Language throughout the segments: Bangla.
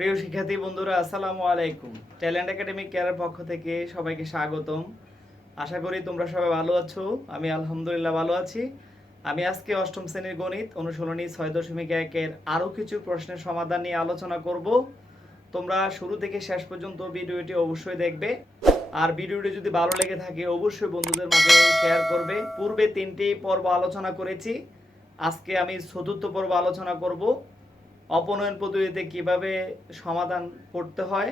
প্রিয় শিক্ষার্থী বন্ধুরা, আসসালামু আলাইকুম। ট্যালেন্ট একাডেমিক কেয়ারের পক্ষ থেকে সবাইকে স্বাগতম। আশা করি তোমরা সবাই ভালো আছো। আমি আলহামদুলিল্লাহ ভালো আছি। আমি আজকে অষ্টম শ্রেণীর গণিত অনুশীলনী 6.1-এর আরও কিছু প্রশ্নের সমাধান নিয়ে আলোচনা করব। তোমরা শুরু থেকে শেষ পর্যন্ত ভিডিওটি অবশ্যই দেখবে। আর ভিডিওটি যদি ভালো লেগে থাকে অবশ্যই বন্ধুদের মাঝে শেয়ার করবে। পূর্বে 3টি পর্ব আলোচনা করেছি, আজকে আমি চতুর্থ পর্ব আলোচনা করব। অপনয়ন পদ্ধতিতে কিভাবে সমাধান করতে হয়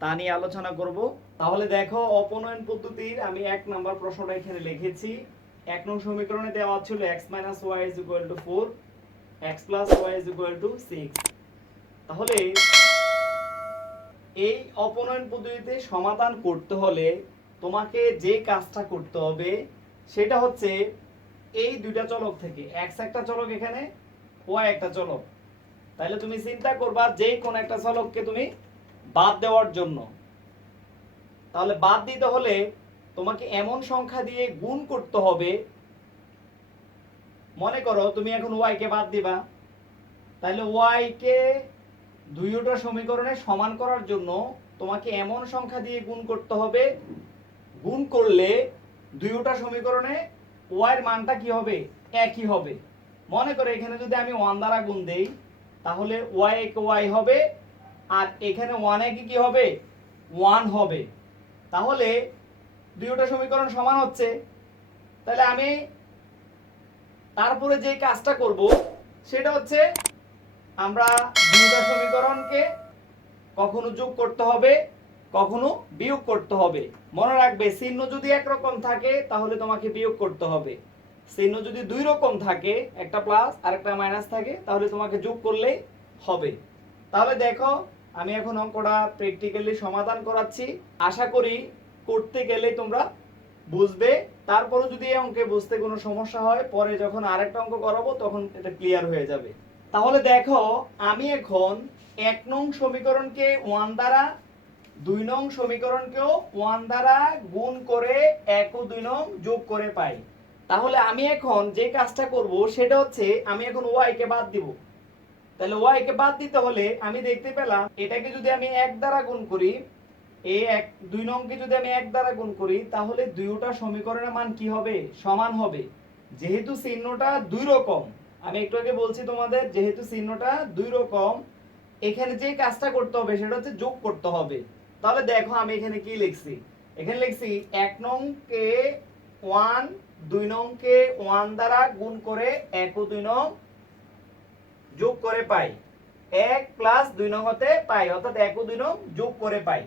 তা নিয়ে আলোচনা করব। তাহলে দেখো, অপনয়ন পদ্ধতির আমি 1 নম্বর প্রশ্নটা এখানে লিখেছি। 1 নং সমীকরণে দেওয়া ছিল x - y = 4, x + y = 6। তাহলে এই অপনয়ন পদ্ধতিতে সমাধান করতে হলে তোমাকে যে কাজটা করতে হবে সেটা হচ্ছে এই দুইটা চলক থেকে x একটা চলক, এখানে y একটা চলক। তাহলে তুমি চিন্তা করবা যে কোন একটা চলককে তুমি বাদ দেওয়ার জন্য। তাহলে বাদ দিতে হলে তোমাকে এমন সংখ্যা দিয়ে গুণ করতে হবে। মনে করো তুমি এখন y কে বাদ দিবা, তাহলে y কে দুইটা সমীকরণে সমান করার জন্য তোমাকে এমন সংখ্যা দিয়ে গুণ করতে হবে, গুণ করলে দুইটা সমীকরণে y এর মানটা কি হবে? একই হবে। মনে করো এখানে যদি আমি 1 দ্বারা গুণ দেই তাহলে y একে y হবে, আর এখানে 1 একে কি হবে? 1 হবে। তাহলে দুইটা সমীকরণ সমান হচ্ছে। তাহলে আমি তারপরে যে কাজটা করব সেটা হচ্ছে আমরা দুইটা সমীকরণকে কখনো যোগ করতে হবে, কখনো বিয়োগ করতে হবে। মনে রাখবে, চিহ্ন যদি একরকম থাকে তাহলে তোমাকে বিয়োগ করতে হবে। চিহ্ন যদি দুই রকম থাকে, একটা প্লাস আর একটা মাইনাস থাকে, তাহলে তোমাকে যোগ করলেই হবে। তাহলে দেখো, আমি এখন অঙ্কটা প্র্যাকটিক্যালি সমাধান করাচ্ছি। আশা করি করতে গেলে তোমরা বুঝবে। তারপরে যদি এই অঙ্কে বুঝতে কোনো সমস্যা হয়, পরে যখন আরেকটা অঙ্ক করাবো তখন এটা ক্লিয়ার হয়ে যাবে। তাহলে দেখো, আমি এখন 1 নং সমীকরণকে 1 দ্বারা, 2 নং সমীকরণকেও 1 দ্বারা গুণ করে 1 ও 2 নং যোগ করে পাই। তাহলে আমি এখন যে কাজটা করব সেটা হচ্ছে আমি এখন y কে বাদ দিব। তাহলে y কে বাদ দিতে হলে আমি দেখতে পেলাম এটাকে যদি আমি 1 দ্বারা গুণ করি, এই 2 নংকে যদি আমি 1 দ্বারা গুণ করি তাহলে দুইটা সমীকরণের মান কি হবে? সমান হবে। যেহেতু চিহ্নটা দুই রকম, আমি একটু আগে বলছি তোমাদের, যেহেতু চিহ্নটা দুই রকম, এখানে যে কাজটা করতে হবে সেটা হচ্ছে যোগ করতে হবে। তাহলে দেখো আমি এখানে কি লিখছি, এখানে লিখছি 1 নংকে 1, 2 নংকে 1 দ্বারা গুণ করে 1 ও 2 নং যোগ করে পাই। 1 প্লাস 2 নং হতে পাই, অর্থাৎ 1 ও 2 নং যোগ করে পাই।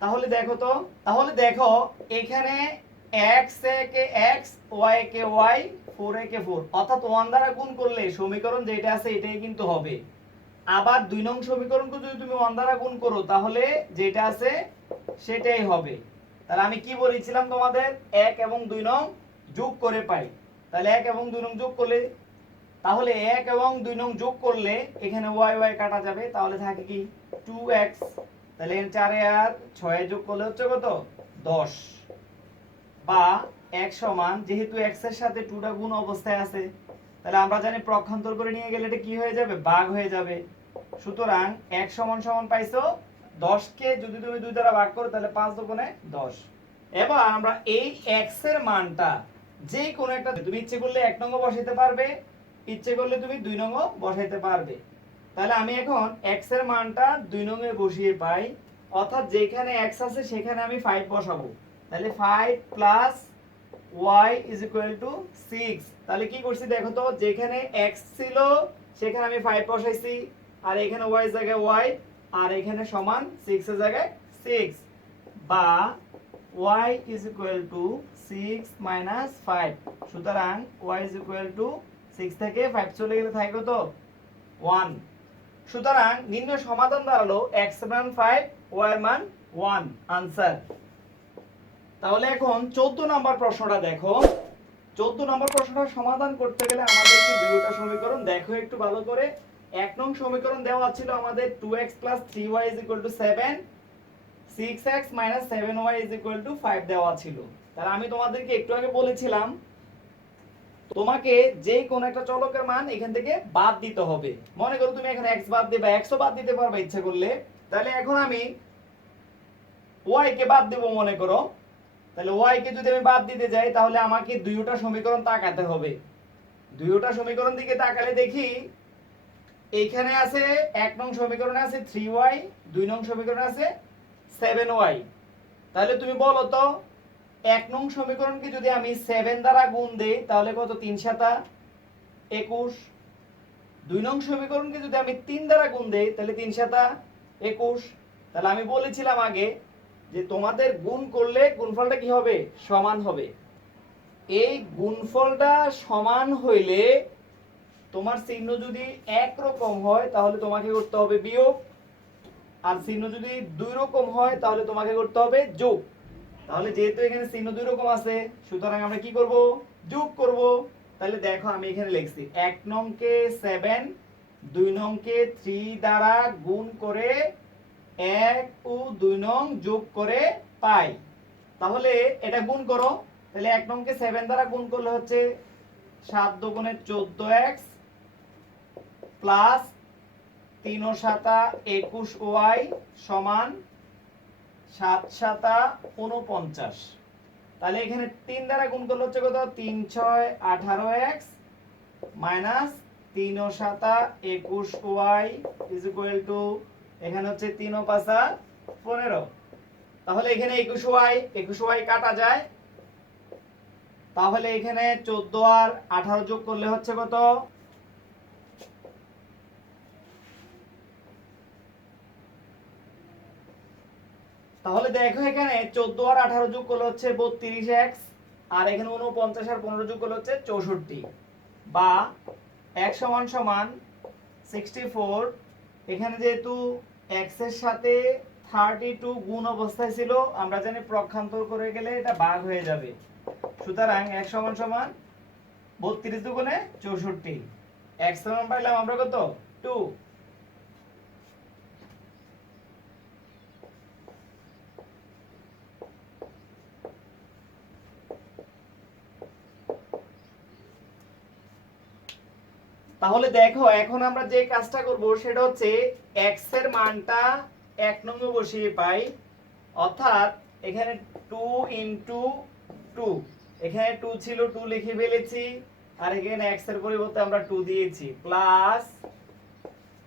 তাহলে দেখো তো, তাহলে দেখো এখানে x কে x, y কে y, 4 কে 4, অর্থাৎ 1 দ্বারা গুণ করলে সমীকরণ যেটা আছে এটাই কিন্তু হবে। আবার 2 নং সমীকরণকে যদি তুমি 1 দ্বারা গুণ করো তাহলে যেটা আছে সেটাই হবে। তাহলে আমি কি বলেছিলাম তোমাদের? 1 এবং 2 নং যোগ করে পাই। তাহলে 1 এবং 2 নং যোগ করলে, তাহলে 1 এবং 2 নং যোগ করলে এখানে y y কাটা যাবে, তাহলে থাকে কি 2x। তাহলে 4 আর 6 যোগ করলে হচ্ছে কত? 10। বা x সমান, যেহেতু x এর সাথে 2 টা গুণ অবস্থায় আছে, তাহলে আমরা জানি পক্ষান্তর করে নিয়ে গেলে এটা কি হয়ে যাবে? ভাগ হয়ে যাবে। সুতরাং x সমান সমান পাইছো 10 কে যদি তুমি 2 দ্বারা ভাগ করো তাহলে 5 দুগুণে 10। এবার আমরা এই x এর মানটা যে কোনো একটা, তুমি ইচ্ছে করলে 1 নং বসাইতে পারবে, ইচ্ছে করলে তুমি 2 নং বসাইতে পারবে। তাহলে আমি এখন x এর মানটা 2 নং এ বসিয়ে পাই, অর্থাৎ যেখানে x আছে সেখানে আমি 5 বসাবো। তাহলে 5 plus y is equal to 6। তাহলে কি করছি দেখো তো, যেখানে x ছিল সেখানে আমি 5 বসাইছি, আর এখানে y এর জায়গায় y, আর এখানে সমান 6 এর জায়গায় 6। বা y is equal to 6 minus 5। সুতরাং y is equal to 6 থেকে 5 চলে গেলে থাকবে তো 1। সুতরাং নির্ণয় সমাধান দাঁড়ালো x এর মান 5, y এর মান 1। आंसर। তাহলে এখন 14 নম্বর প্রশ্নটা দেখো। 14 নম্বর প্রশ্নটা সমাধান করতে গেলে আমাদেরকে দুইটা সমীকরণ দেখো একটু ভালো করে। 1 নং সমীকরণ দেওয়া ছিল আমাদের 2x + 3y = 7, 6x - 7y = 5 দেওয়া ছিল। তাহলে আমি তোমাদেরকে একটু আগে বলেছিলাম তোমাকে যে কোন একটা চলকের মান এখান থেকে বাদ দিতে হবে। মনে করো তুমি এখানে x বাদ দিবা, x ও বাদ দিতে পারবে ইচ্ছা করলে। তাহলে এখন আমি y কে বাদ দেব মনে করো। তাহলে y কে যদি আমি বাদ দিতে যাই তাহলে আমাকে দুইটা সমীকরণ তাকাতে হবে। দুইটা সমীকরণ দিকে তাকালে দেখি এইখানে আছে 1 নং সমীকরণে আছে 3y, 2 নং সমীকরণে আছে 7y। তাহলে তুমি বলো তো 1 নং সমীকরণকে যদি আমি 7 দ্বারা গুণ দেই তাহলে কত? 3 7 21। 2 নং সমীকরণকে যদি আমি 3 দ্বারা গুণ দেই তাহলে 3 7 21। তাহলে আমি বলেছিলাম আগে যে তোমাদের গুণ করলে গুণফলটা কি হবে? সমান হবে। এই গুণফলটা সমান হইলে তোমার চিহ্ন যদি একরকম হয় তাহলে তোমাকে করতে হবে বিয়োগ, আর চিহ্ন যদি দুই রকম হয় তাহলে তোমাকে করতে হবে যোগ। তাহলে যেহেতু এখানে চিহ্ন দুই রকম আছে সুতরাং আমরা কি করব? যোগ করব। তাহলে দেখো আমি এখানে লিখছি 1 নংকে 7, 2 নংকে 3 দ্বারা গুণ করে 1 ও 2 নং যোগ করে পাই। তাহলে এটা গুণ করো। তাহলে 1 নংকে 7 দ্বারা গুণ করলে হচ্ছে 7 দুগুণে 14x প্লাস 3 ও 7 21y সমান 7 7 49। তাহলে এখানে 3 দ্বারা গুণ করলে হচ্ছে কত? 3 6 18x মাইনাস 3 ও 7 21y ইজ ইকুয়াল টু এখানে হচ্ছে 3 ও 5 15। তাহলে এখানে 21y কাটা যায়। তাহলে এখানে 14 আর 18 যোগ করলে হচ্ছে কত? তাহলে দেখো এখানে 14 আর 18 যোগ করলে হচ্ছে 32x, আর এখানে 49 আর 15 যোগ করলে হচ্ছে 64, বা x সমান সমান 64। এখানে যেহেতু x এর সাথে 32 গুণ অবস্থায় ছিল, আমরা জানি পক্ষান্তর করে গেলে এটা ভাগ হয়ে যাবে। সুতরাং x সমান সমান 32 দুগুণে 64। x সমান পাইলাম আমরা কত? 2। তাহলে দেখো এখন আমরা যে কাজটা করব সেটা হচ্ছে x এর মানটা 1 নং এ বসিয়ে পাই, অর্থাৎ এখানে 2 ইনটু 2, এখানে 2 ছিল 2 লিখে ফেলেছি, আর এখানে x এর পরিবর্তে আমরা 2 দিয়েছি, plus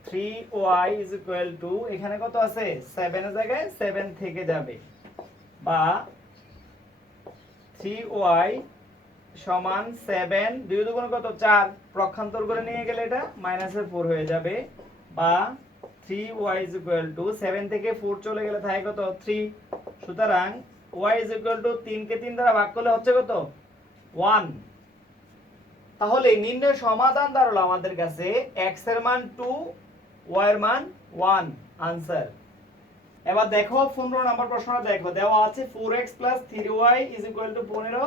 3y is equal to এখানে কত আছে? 7 এর জায়গায় 7 থেকে যাবে, বা 3y সমান 7 2 দুগুণ কত? 4, পক্ষান্তর করে নিয়ে গেলে এটা মাইনাসের 4 হয়ে যাবে, বা 3y is equal to 7 থেকে 4 চলে গেলে থাকে কত? 3। সুতরাং y is equal to 3 কে 3 দ্বারা ভাগ করলে হচ্ছে কত? 1। তাহলে নির্ণয় সমাধান দাঁড়ালো আমাদের কাছে x এর মান 2, y এর মান 1। आंसर। এবার দেখো 15 নম্বর প্রশ্নটা দেখো, দেওয়া আছে 4x 3y 15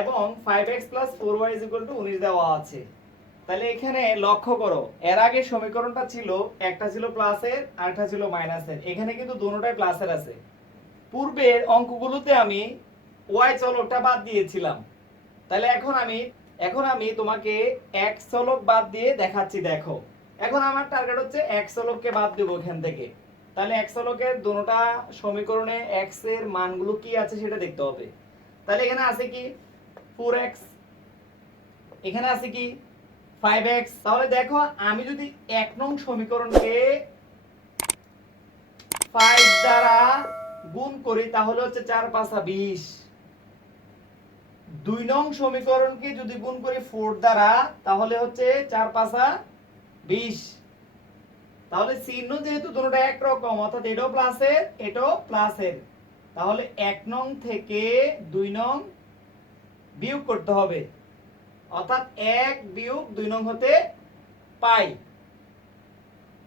এবং 5x 4y 19 দেওয়া আছে। তাহলে এখানে লক্ষ্য করো, এর আগে সমীকরণটা ছিল একটা ছিল প্লাসের আর একটা ছিল মাইনাসের, এখানে কিন্তু দুটোটাই প্লাসের আছে। পূর্বের অঙ্কগুলোতে আমি y চলকটা বাদ দিয়েছিলাম। তাহলে এখন আমি তোমাকে x চলক বাদ দিয়ে দেখাচ্ছি। দেখো এখন আমার টার্গেট হচ্ছে x চলককে বাদ দেব এখান থেকে। তাহলে x চলকের দুটোটা সমীকরণে x এর মানগুলো কি আছে সেটা দেখতে হবে। তাহলে এখানে আছে কি? 4x, এখানে আছে কি? 5x। তাহলে দেখো আমি যদি 1 নং সমীকরণকে 5 দ্বারা গুণ করি তাহলে হচ্ছে 4 5 20। 2 নং সমীকরণকে যদি গুণ করি 4 দ্বারা তাহলে হচ্ছে 4 5 20। তাহলে চিহ্ন যেহেতু দুটোটা এক রকম, অর্থাৎ এটাও প্লাসের এটাও প্লাসের, তাহলে 1 নং থেকে 2 নং বিয়োগ করতে হবে, অর্থাৎ 1 বিয়োগ 2 নং হতে পাই।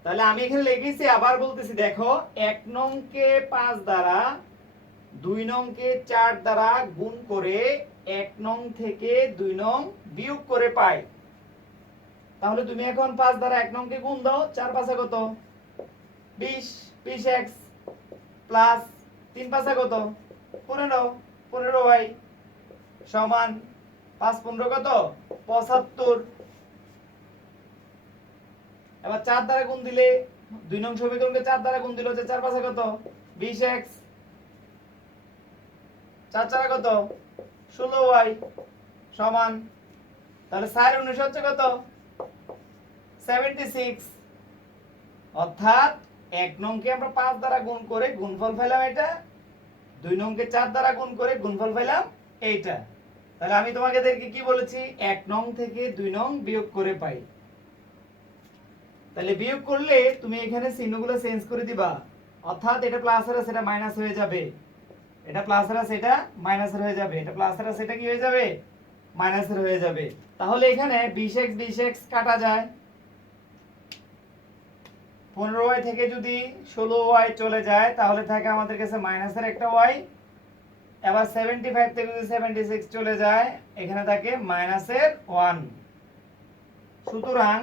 তাহলে আমি এখানে লিখেছি, আবার বলতেছি, দেখো 1 নংকে 5 দ্বারা 2 নংকে 4 দ্বারা গুণ করে 1 নং থেকে 2 নং বিয়োগ করে পাই। তাহলে তুমি এখন 5 দ্বারা 1 নংকে গুণ দাও, 4 5 কত? 20, 20x প্লাস 3 5 কত? 15, 15y সমান 5 15 কত 75। এবার 4 দ্বারা গুণ দিলে 2 নং সমীকরণকে 4 দ্বারা গুণ দিলে হচ্ছে 4 5 কত 20x, 4 4 কত 16y সমান, তাহলে 4 19 হচ্ছে কত 76। অর্থাৎ 1 নংকে আমরা 5 দ্বারা গুণ করে গুণফল পেলাম এটা, 2 নংকে 4 দ্বারা গুণ করে গুণফল পেলাম এইটা। তাহলে আমি তোমাদেরকে কি বলেছি 1 নং থেকে 2 নং বিয়োগ করে পাই। তাহলে বিয়োগ করলে তুমি এখানে চিহ্নগুলো চেঞ্জ করে দিবা, অর্থাৎ এটা প্লাস এর সেটা মাইনাস হয়ে যাবে, এটা প্লাস এর সেটা মাইনাস এর হয়ে যাবে, এটা প্লাস এর সেটা কি হয়ে যাবে মাইনাস এর হয়ে যাবে। তাহলে এখানে 20x 20x কাটা যায়, 15y থেকে যদি 16y চলে যায় তাহলে থাকে আমাদের কাছে মাইনাসের একটা y। এবার 75 থেকে যদি 76 চলে যায় এখানে থাকে মাইনাসের 1। সুতরাং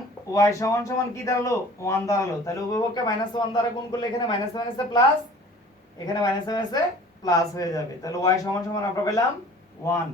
y সমান সমান কি দাঁড়ালো 1 দাঁড়ালো। তাহলে উভয়পক্ষে -1 দ্বারা গুণ করলে এখানে মাইনাস মাইনাসে প্লাস, এখানে মাইনাস মাইনাসে প্লাস হয়ে যাবে। তাহলে y সমান সমান আমরা পেলাম 1।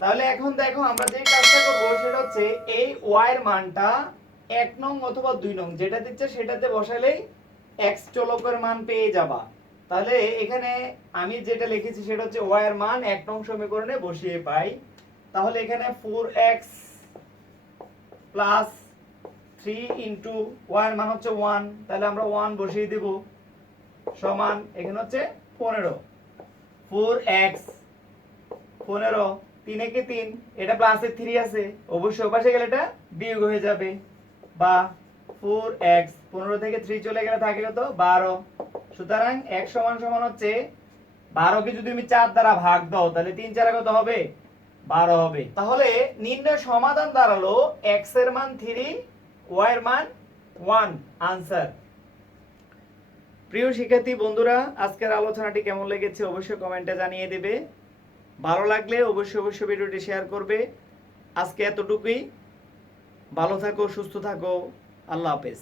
তাহলে এখন দেখো আমরা যে কাজটা করব সেটা হচ্ছে এই y এর মানটা 1 নং অথবা 2 নং যেটা দিচ্ছে সেটাতে বসালেই x চলকের মান পেয়ে যাবা। তাহলে এখানে আমি যেটা লিখেছি সেটা হচ্ছে y এর মান 1 নং সমীকরণে বসিয়ে পাই। তাহলে এখানে 4x প্লাস 3 ইনটু y এর মান হচ্ছে 1, তাহলে আমরা 1 বসিয়ে দেব সমান এখানে হচ্ছে 15। 4x 15 3 একে 3, এটা প্লাসে 3 আছে অবশ্যই পাশে গেলে এটা বিয়োগ হয়ে যাবে, বা 4x 15 থেকে 3 চলে গেলে থাকে কত 12। সুতরাং x সমান সমান হচ্ছে 12 কে যদি তুমি 4 দ্বারা ভাগ দাও তাহলে 3 4 কত হবে 12 হবে। তাহলে নির্ণয় সমাধান দাঁড়ালো x এর মান 3 y এর মান 1। आंसर। প্রিয় শিক্ষার্থী বন্ধুরা, আজকের আলোচনাটি কেমন লেগেছে অবশ্যই কমেন্টে জানিয়ে দিবে। ভালো লাগলে অবশ্যই ভিডিওটি শেয়ার করবে। আজকে এতটুকুই, ভালো থাকো সুস্থ থাকো, আল্লাহ হাফেজ।